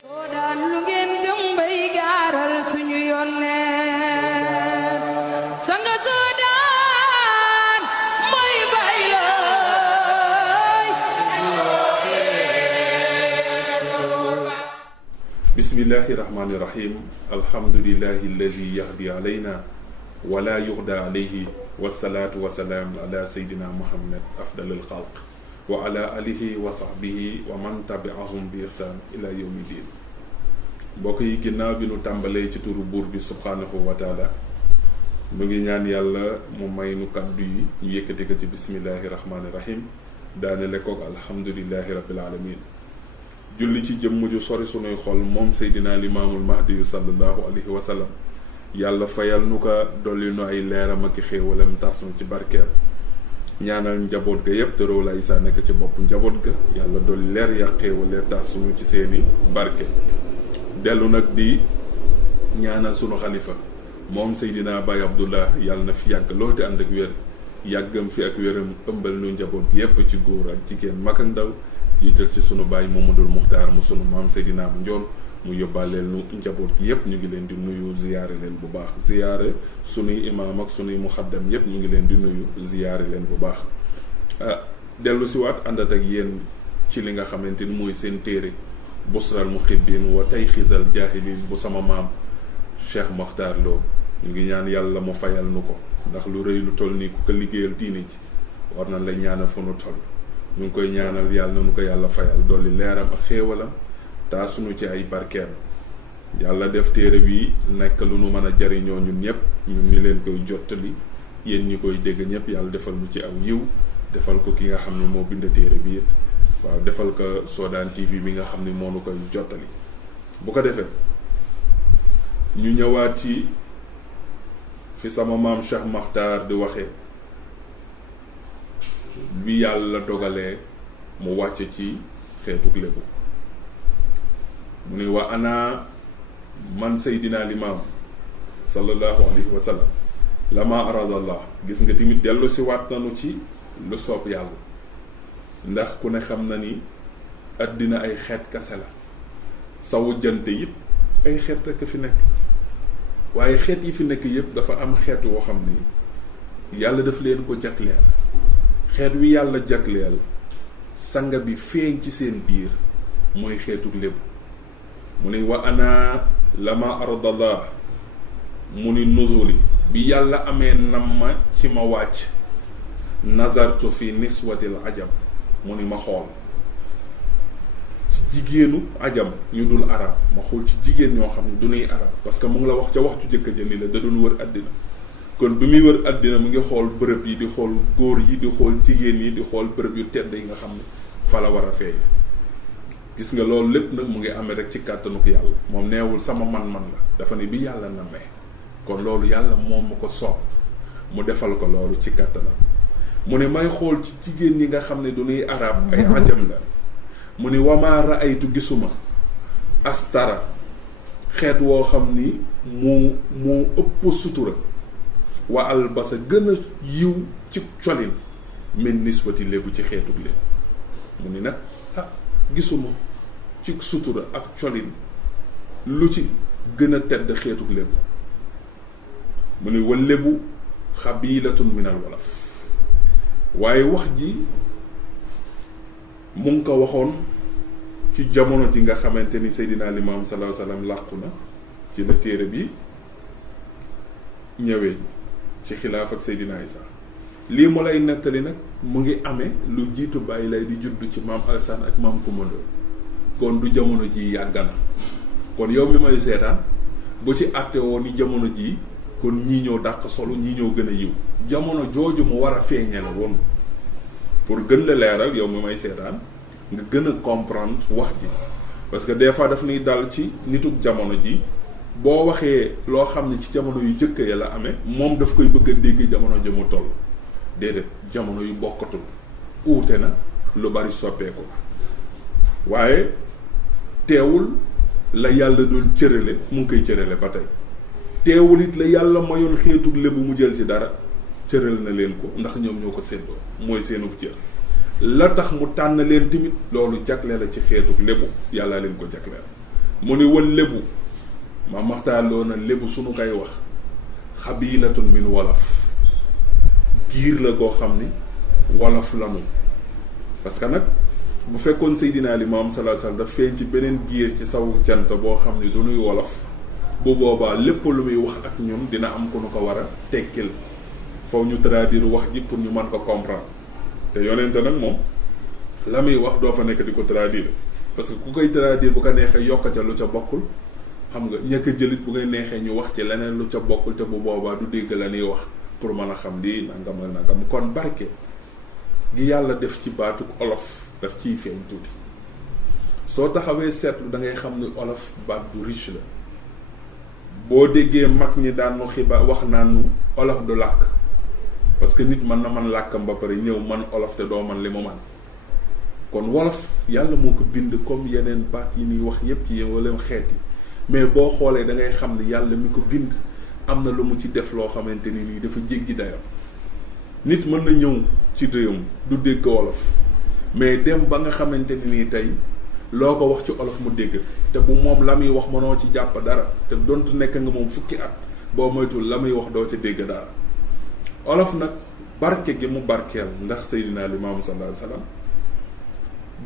soo daan lu ngeen gëm bay gaaral suñu yónneen sanga soo daan mooy bay looy. bismillahi rahmani rahim alhamdulillahi alladi yahdi alayna wala yuxda alayhi wasalaatu wasalaam ala seydina muhammad afdal alxalq wa ala alihi wa sahbihi wa man tabiahum bi ihsan ila yawmi din. mbokk yi ginnaaw bi nu tàmbalee ci turu buur bi subhanahu wa taala mu ngi ñaan yàlla mu may nu kaddu yi ñu yëkkati ko ci bismillahi rahmani rahim daanele koog alhamdulillahi rabbil alamin. julli ci jëmm ju sori sunuy xol moom seydina limaamul mahdi yu sallallahu alayhi wa sallam yàlla fayal nu ko dolli nu ay leeram ak xéewalam tas nu ci barkeel. ñaanal njaboot ga yépp te row la isaa nekk ci bopp njaboot ga yàlla dolli leer ya xéewale tas nu ci seeni barke. dellu nag di ñaanal sunu xalifa moom seydina Baye Abdullah yàlla na fi yàgg loolu te ànd ak wér yàggam fi ak wéram ëmbal nu njaboot gi yépp ci góor ak jigéen mag ak ndaw jiital ci sunu baay Mamadul Muxtaar mu sunu maam Seydina bu Njoon mu yóbbaaleel nu njaboot gi yépp ñu ngi leen di nuyu ziyaare leen bu baax ziyaare sunuy imaam ak sunuy muxaddam yépp ñu ngi leen di nuyu ziyaare leen bu baax. dellu si waat àndat ak yéen ci li nga xamante ni mooy seen téere busral muhibbin wa tayxisal jaahilin bu sama maam Cheikh Mokhtar Lo. ñu ngi ñaan yàlla mu fayal nu ko ndax lu rëy lu toll nii ku ko liggéeyal diine ji war nañ la ñaanal fu nu toll. ñu ngi koy ñaanal yàlla na nu ko yàlla fayal dolli leeram ak xéewalam taa sunu ci ay barkeem. yàlla def téere bi nekk lu nu mën a jariñoo ñun ñëpp ñun ñi leen koy jottali yéen ñi koy dégg ñëpp yàlla defal nu ci aw yiw defal ko ki nga xam ne moo bind téere bi it waaw defal ko Soodaan TV bi nga xam ne moo nu koy jottali. bu ko defee ñu ñëwaat ci fi sama maam Cheikh Mokhtar di waxee bi yàlla dogalee mu wàcce ci xeetuk lébu mu ni wa ana man seydina limaam sallallahu alayhi wa sallam lama aradallah. gis nga tamit dellu si waat nanu ci lu soob yàlla ndax ku ne xam na ni àddina ay xeet kase la sawu jante it ay xeet rekk fi nekk waaye xeet yi fi nekk yépp dafa am xeet woo xam ni yàlla daf leen ko jagleel. xeet wi yàlla jagleel sanga bi feeñ ci seen biir mooy xeetu lébu mu ni wa ana lama ardallah mu ni nuzuli bi yàlla amee namma ci ma wàcc nazartu fi niswatil ajam mu ni ma xool ci jigéenu ajam ñu dul arab ma xool ci jigéen ñoo xam ne du ñuy arab parce que mu ngi la wax ca wax ju jëkk ja ni la da doon wër àddina kon bi muy wër àddina mu ngi xool bërëb yi di xool góor yi di xool jigéen yi di xool bërëb yu tedd yi nga xam ne fa la war a feeñ. gis nga loolu lépp nag mu ngi amee rek ci kàttanuk yàlla moom neewul sama man-man la dafa ne bi yàlla namee kon loolu yàlla moom ma ko soob mu defal ko loolu ci kàttanam. mu ne may xool ci jigéen ñi nga xam ne du ñuy arab ay ajam la mu ne wama raaytu gisuma astara xeet woo xam ni mu ëpp sutura wa albasa gën a yiw ci colin min niswati lébu ci xeetuk lébu mu ni nag gisuma ci sutura ak colin lu ci gën a tedd xeetuk lébu mu ni wal lébu xabilatun minal walaf. waaye wax ji mu ngi ko waxoon ci jamono ji nga xamante ni Seydina Limaam sallallahu alayhi wa sallam làqu na ci la téere bi ñëwee ci xilaaf ak Seydina Isa. lii mu lay nettali nag mu ngi amee lu jiitu bàyyi lay di juddu ci maam Alassane ak maam Koumando kon du jamono ji yàgg na kon yow mi may seetaan bu ci àtte woon ni jamono ji kon ñii ñëw dàq solo ñii ñëw gën a yiw jamono jooju mu war a feeñee la woon pour gën la leeral yow mi may seetaan nga gën a comprendre wax ji parce que des fois daf nuy dal ci nituk jamono ji boo waxee loo xam ne ci jamono yu jëkk ya la amee moom daf koy bëgg a dégg jamono ja mu toll déedéet jamono yu bokkatul uute na lu bari soppeeku waaye teewul la yàlla doon cërale mu ngi koy cërale ba tey teewul it la yàlla mayoon xeetug lébu mu jël ci dara cëral na leen ko ndax ñoom ñoo ko séddoo mooy seenug cër la tax mu tànn leen tamit loolu jagle la ci xeetug lébu yàlla leen ko jagleel mu ni wal lébu ma maxtaaloo na lébu suñu koy wax xabilatun min wolof giir la goo xam ni wolof lanu parce que nag bu fekkoon Seydina Limaamu sallallahu alayhi wasallam daf feeñ ci beneen giir ci saw jant boo xam ni du nuy wolof bu boobaa lépp lu muy wax ak ñun dina am ku nu ko war a tekkil faw ñu traduire wax ji pour ñu mën ko comprendre te yonente nag moom la muy wax doo fa nekk di ko traduire parce que ku koy traduire bu ko neexee yokk ca lu ca bokkul xam nga ñàkk a jëlit bu ngay neexee ñu wax ci leneen lu ca bokkul te bu boobaa du dégg la ñuy wax pour mën a xam di nangam ak nangam kon barke gi yàlla def ci baatu olof daf ciy feeñ tuuti soo taxawee seetlu da ngay xam ni olof baat bu riche la boo déggee mag ñi daanu xibaar wax naanu olof du làkk parce que nit mën na man làkkam ba pare ñëw man olof te doo man li mu man kon wolof yàlla moo ko bind comme yeneen baat yi ñuy wax yépp ci wala xeet yi mais boo xoolee da ngay xam ne yàlla mi ko bind am na lu mu ci def loo xamante ni nii dafa jéggi dayoo nit mën na ñëw ci réewam du dégg wolof mais dem ba nga xamante ni nii tey loo ko wax ci olof mu dégg te bu moom la muy wax mënoo ci jàpp dara te donte nekk nga moom fukki at boo moytul la muy wax doo ci dégg dara olof nag barke gi mu barkeel ndax Seydina Limaamu sallallahu alayhi wasallam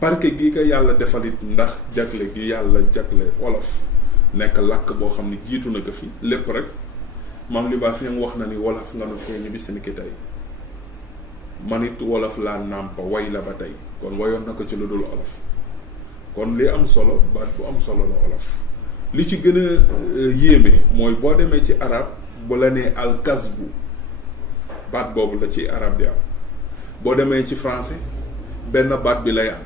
barke gi ko yàlla defalit ndax jagle gi yàlla jagle olof nekk làkk boo xam ne jiitu na ko fi lépp rek maam Libaas Ñaŋ wax na ni wolof nga nu feeñu bis ni ki tey man it wolof laa nàmpa way la ba tey kon wayoon na ko ci lu dul olof kon li am solo baat bu am solo la olof li ci gën a yéeme mooy boo demee ci arab bu la nee alkasbu baat boobu la ci arab di am boo demee ci français benn baat bi lay am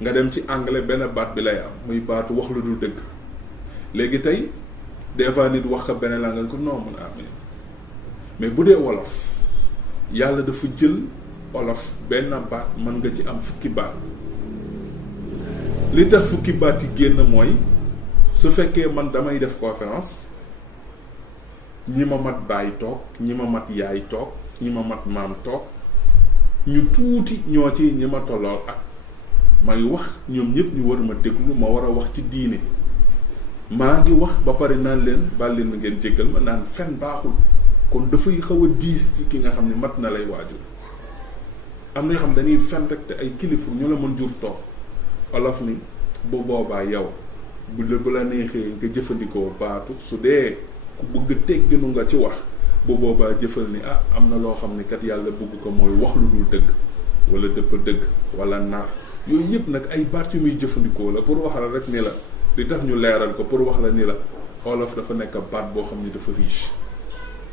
nga dem ci anglais benn baat bi lay am muy baatu wax lu dul dëgg léegi tey des fois nit wax ko beneen la nga ko non mën a amee mais bu dee wolof yàlla dafa jël wolof benn baat mën nga ci am fukki baat li tax fukki baat yi génn mooy su fekkee man damay def conférence ñi ma mat baay toog ñi ma mat yaay toog ñi ma mat maam toog ñu tuuti ñoo ci ñi ma tollool ak may wax ñoom ñëpp ñu war ma déglu ma war a wax ci diine maa ngi wax ba pare naan leen baal leen na ngeen jéggal ma naan fen baaxul kon dafay xaw a diis ci ki nga xam ne mat na lay waajur am na yoo xam dañuy fen rek te ay kilifa ñu la mën jur toog olof ni bu boobaa yow bu la neexee nga jëfandikoo baatu su dee ku bëgg tegginu nga ci wax bu boobaa jëfal ni am na loo xam ne kat yàlla bëgg ko mooy wax lu dul dëgg wala dëpp dëgg wala nar yooyu yëpp nag ay baat yu muy jëfandikoo la pour wax la rek ni la li tax ñu leeral ko pour wax la ni la olof dafa nekk baat boo xam ne dafa riche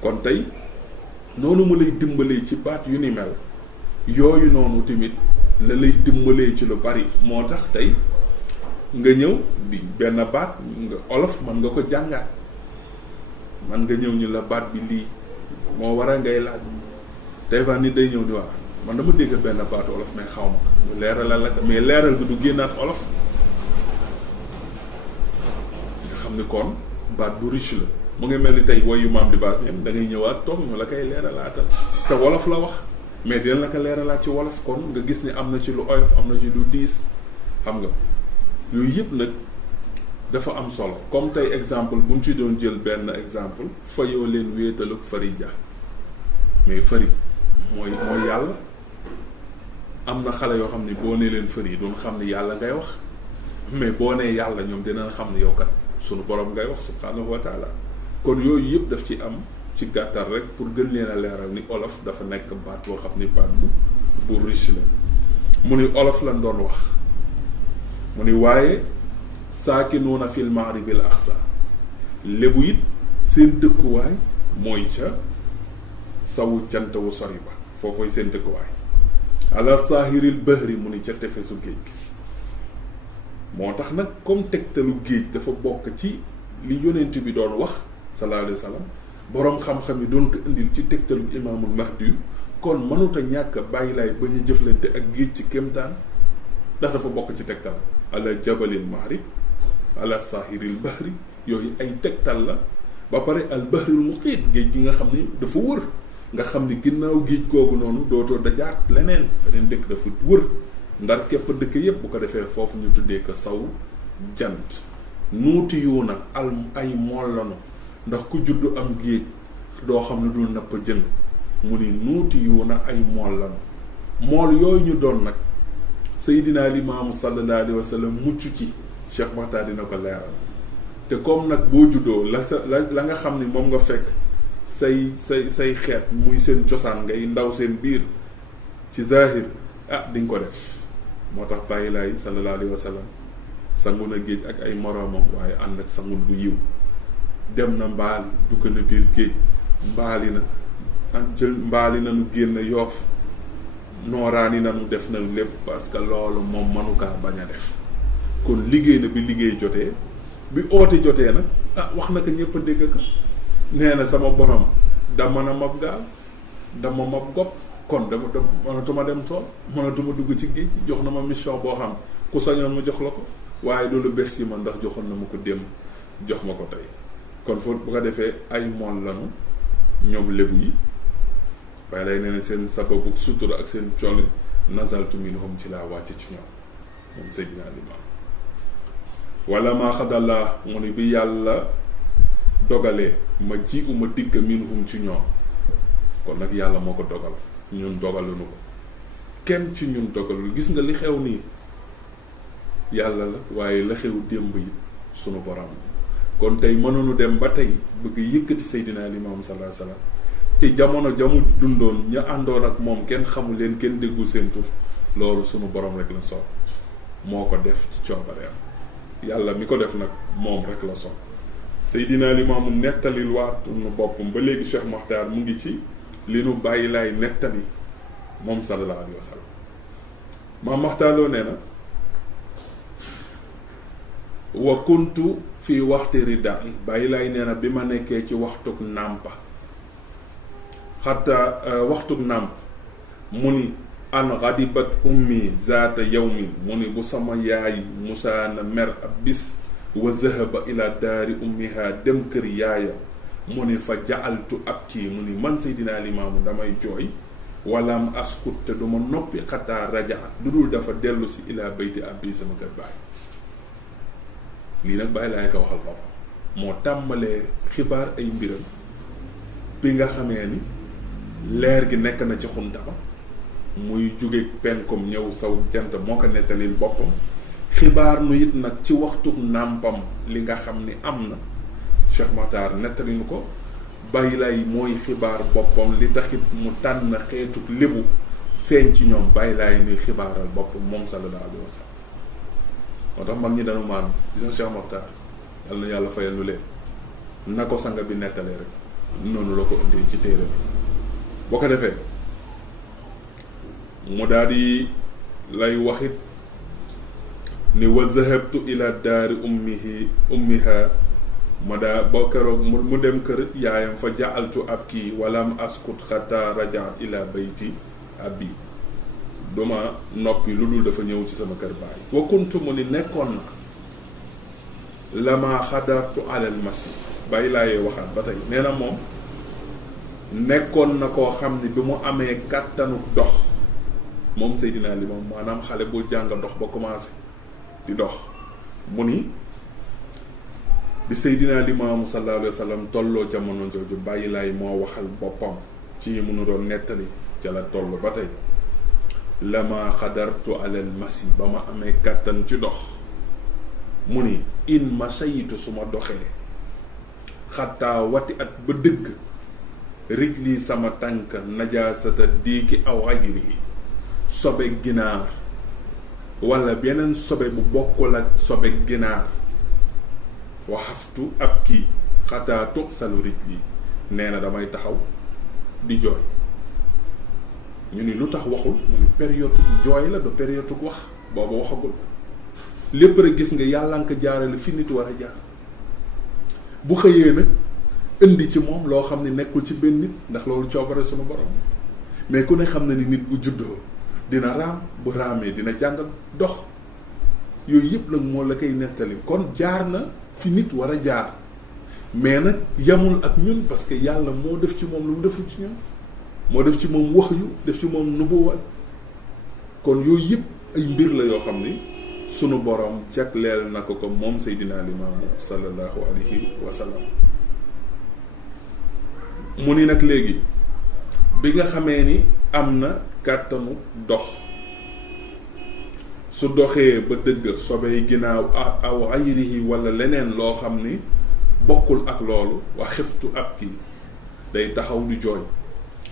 kon tey noonu mu lay dimbalee ci baat yu ni mel yooyu noonu tamit la lay dimbalee ci lu bari moo tax tey nga ñëw bi benn baat nga olof man nga ko jàngaat man nga ñëw ñu la baat bi lii moo war a ngay laaj tey fa nit day ñëw di wax man dama dégg benn baatu olof mais xaw ma ko leeralal la mais leeral bi du génnaat olof nga xam ni kon baat bu riche la mu ngi mel ni tey woyu maam Libaas Ñaŋ da ngay ñëwaat toog ñu la koy leeralaatal te wolof la wax mais dina la ko leeralaat ci wolof kon nga gis ni am na ci lu oyof am na ci lu diis xam nga yooyu yëpp nag dafa am solo comme tey exemple bu ñu ci doon jël benn exemple fayoo leen wéetaluk farija mais fari mooy yàlla am na xale yoo xam ne boo nee leen fari doon xam ne yàlla ngay wax mais boo nee yàlla ñoom dinañ xam ne yow kat sunu borom ngay wax subhanahu wa taala kon yooyu yëpp daf ci am ci gàttal rek pour gën leen a leeral ni olof dafa nekk baat boo xam ni baat bu riche la mu ni olof lañ doon wax mu ni waaye saakinuuna fil maghribil aqsa lébu it seen dëkkuwaay mooy ca sawu jant wu sori ba foofoy seen dëkkuwaay ala saahiril bahri mu ni ca tefesu géej gi moo tax nag comme tegtalu géej dafa bokk ci li yonent bi doon wax sallallahu alayhi wa sallam boroom xam-xam yi doon ko indil ci tegtalu imaamul mahdi kon mënut a ñàkk bàyyi laay bañ a jëflante ak géej ci kéemtaan ndax dafa bokk ci tegtal ala jabalil mahrib ala saahiril bahri yooyu ay tegtal la ba pare al bahril muqiit géej gi nga xam ni dafa wër nga xam ni ginnaaw géej googu noonu dootoo dajaat leneen beneen dëkk dafa wër ndar képp dëkk yépp bu ko defee foofu ñu tuddee ko saw jant nuuti yu na ay mool lanu ndax ku juddu am géej doo xam lu dul napp jën mu ni nuuti yu na ay mool lanu mool yooyu ñu doon nag Seydina Limaamu sallallahu alayhi wa sallam mucc ci Cheikh Makhtar dina ko leeral te comme nag boo juddoo la nga xam ni moom nga fekk say xeet muy seen cosaan ngay ndaw seen biir ci zahir di nga ko def moo tax bàyyi laay sallallahu alayhi wa sallam sangu na géej ak ay moroomam waaye ànd ak sangul bu yiw dem na mbaali dugg na biir géej mbaali na nu génn Yoof nooraani nanu def na lépp parce que loolu moom manukaa bañ a def kon liggéey na bi liggéey jotee bi oote jotee nag wax na ko ñëpp a dégg ka nee na sama borom dama na mab gaal dama mab gopp kon dama mënatuma dem tool mënatuma dugg ci géej jox na ma mission boo xam ku sañoon ma jox la ko waaye loolu bés ci man ndax joxoon na ma ko démb jox ma ko tey kon foofu bu ko defee ay mool lanu ñoom lébu yi waaye lay nee na seen sababu sutura ak seen colit nazaltu minhum ci laa wàcc ci ñoom moom Seydina Limaam wala maa xadalla mu ni bi yàlla dogalee ma ji uma dikk minhum ci ñoom kon nag yàlla moo ko dogal ñun dogaluñu ko kenn ci ñun dogalul gis nga li xew nii yàlla la waaye la xew démb yi sunu borom kon tey mënuñu dem ba tey bëgg yëkkati Seydina Limaam sallallahu alayhi wasallam te jamono jamu dundoon ña àndoon ak moom kenn xamul leen kenn déggul seen tur loolu sunu borom rek la soob moo ko def ci coobareem yàlla mi ko def nag moom rek la soob Seydina Limaamu nettalil waatu nu boppam ba léegi Cheikh Makhtar mu ngi ci li nu bàyyi laay nettali moom sallallahu alayhi wa sallam maam Makhtar Lo nee na wa kuntu fii waxti rida yi bàyyi laay nee na bi ma nekkee ci waxtuk nàmpa xatta waxtuk nàmp mu ni an xadibat ummi zaata yawmin mu ni bu sama yaay musaana mer ab bis wa zahaba ila daari ummiha dem kër yaayam mu ni fa jaaltu ab kii mu ni man Seydina Limaamu damay jooy walam askut te duma noppi xataa rajaat lu dul dafa dellu si ila bayti abbi sama kër baay lii nag bàyyi laay ko waxal boppam moo tàmbalee xibaar ay mbiram bi nga xamee ni leer gi nekk na ci xunta ba muy jóge penkom ñëw saw jant moo ko nettalil boppam xibaar nu it nag ci waxtu nàmpam li nga xam ni am na Cheikh Makhtar nettali nu ko bàyyi lay mooy xibaar boppam li taxit mu tànn xeetuk lébu feeñ ci ñoom bàyyi laay ni xibaaral boppam moom sallallahu alayhi wa sallam moo tax mag ñi dañu maan dina Cheikh Makhtar yàlla na yàlla fayal nu leen na ko sanga bi nettalee rek noonu la ko indee ci téere bi boo ko defee mu daal di lay waxit ni wa zahabtu ila daari ummiha ma daa boo keroog mu dem kër yaayam fa jaaltu ab kii walam askut xata rajaat ila bayti abi duma noppi lu dul dafa ñëw ci sama kër baay wa kuntu mu ni nekkoon na lama xadartu alal masi bàyyi laayee waxaat ba tey nee na moom nekkoon na koo xam ni bi mu amee kàttanu dox moom Seydina Limaamu maanaam xale bu jàng dox ba commencé di dox mu ni bi Seydina Limaamu sallallahu alayhi wa sallam tolloo jamono jooju bàyyi laay moo waxal boppam ci mu nu doon nettali ca la toll ba tey lama xadartu alal masi ba ma amee kàttan ci dox mu ni in ma sayitu su ma doxee xattaa wati at ba dëgg rijli sama tànk najaasata diiki aw ajri sobe ginaar wala beneen sobe bu bokkul ak sobe ginaar waxaftu ab kii xataa tuxsalu rijli nee na damay taxaw di jooy ñu ni lu tax waxul mu ni période jooy la do période wax boobu waxagul lépp rek gis nga yàlla nga ko jaarale fi nit war a jaar bu xëyee nag indi ci moom loo xam ne nekkul ci benn nit ndax loolu coobare sunu borom mais ku ne xam na ni nit bu juddoo dina raam bu raamee dina jàng dox yooyu yëpp nag moo la koy nettali kon jaar na fi nit war a jaar mais nag yamul ak ñun parce que yàlla moo def ci moom lu mu deful ci ñun moo def ci moom wax yu def ci moom nubuwat kon yooyu yëpp ay mbir la yoo xam ni sunu borom jagleel na ko moom Seydina Limaamu sallallahu alayhi wa sallam. mu ni nag léegi bi nga xamee ni am na kàttanu dox, su doxee ba dëgg sobey ginnaaw aw ayrihi wala leneen loo xam ni bokkul ak loolu, wa xiftu ab kii day taxaw di jooy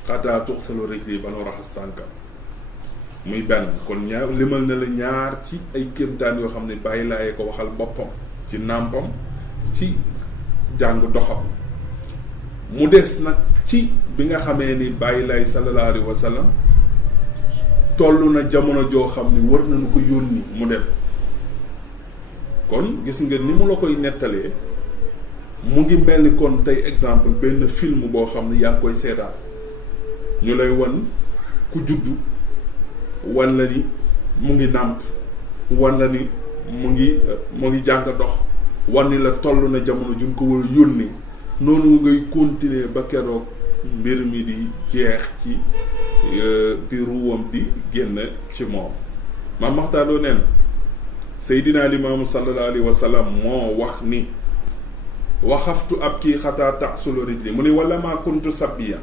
xataa tuxsalu rijli ba noo raxas tànkam. muy benn kon ñaar limal na la ñaar ci ay kéemtaan yoo xam ne bàyyi laayee ko waxal boppam ci nàmpam, ci jàng doxam. mu des nag ci bi nga xamee ni bàyyi laay sallallahu alayhi wa sallam toll na jamono joo xam ni war nañu ko yónni mu dem. kon gis nga ni mu la koy nettalee mu ngi mel ni kon tey exemple benn film boo xam ne yaa ngi koy seetaan, ñu lay wan ku juddu, wan la ni mu ngi nàmp, wan la ni mu ngi jàng dox, wan ni la toll na jamono ju nga ko war a yónni. noonu ngay continuer ba keroog mbir mi di jeex ci bi ruwam di génn ci moom. Maam Maxtaar Lo nee na Seydina Limaamu sallallahu alayhi wa sallam moo wax ni waxaftu ab kii xataa taxsulu rijli, mu ni wala maa kuntu sabbiyan.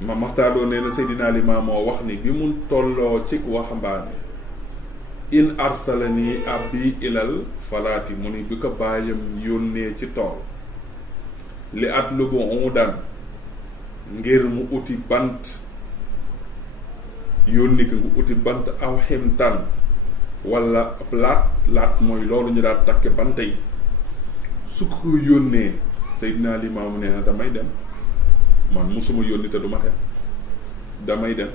Maam Maxtaar Lo nee na Seydina Limaam moo wax ni bi mu tolloo ci waxambaane in arsalani abbi ilal falaati, mu ni bi ko bàyyam yónnee ci tool li atlubu udan ngir mu uti bant, yónni ko nga uti bant aw ximtan wala ab laat mooy loolu ñu daal takke bant yi. su ko yónnee Seydina Limaamu nee na damay dem, man musuma yónni te duma dem, damay dem.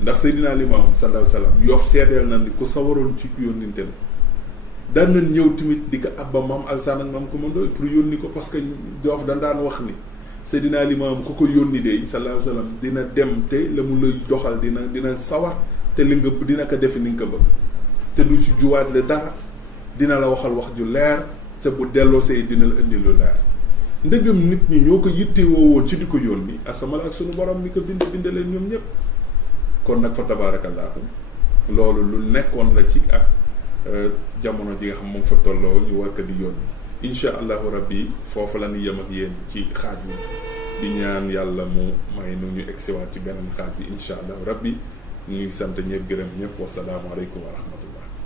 ndax Seydina Limaamu sallallahu alayhi wa sallam Yoff seedeel na ni ku sawaroon ci yónninte la. daan nañ ñëw tamit di ko abba maam Alsaan ak maam Kumandooy pour yónni ko, parce que Yoff dañ daan wax ni Seydina Limaamu ku ko yónni de sallallahu alayhi wa sallam dina dem te la mu lay doxal dina sawar te li nga dina ko defe ni nga ko bëgg, te du ci juwaat le dara, dina la waxal wax ju leer, te bu delloo say dina la indi lu leer. ndegam nit ñi ñoo ko yittewoo woon ci di ko yónni, asamal ak sunu borom mi ko bind leen ñoom ñëpp. kon nag fa tabaarakallaahu loolu lu nekkoon la ci ak jamono ji nga xam moom fa tolloo ñu war ko di yónni. incha allahu rabbi foofu la ñuy yem ak yéen ci xaaj bi, di ñaan yàlla mu may nu ñu egsiwaat ci beneen xaaj bi incha allahu rabbi. ñu ngi sant ñëpp, gërëm ñëpp, wasalaamualeykum wa rahmatullah.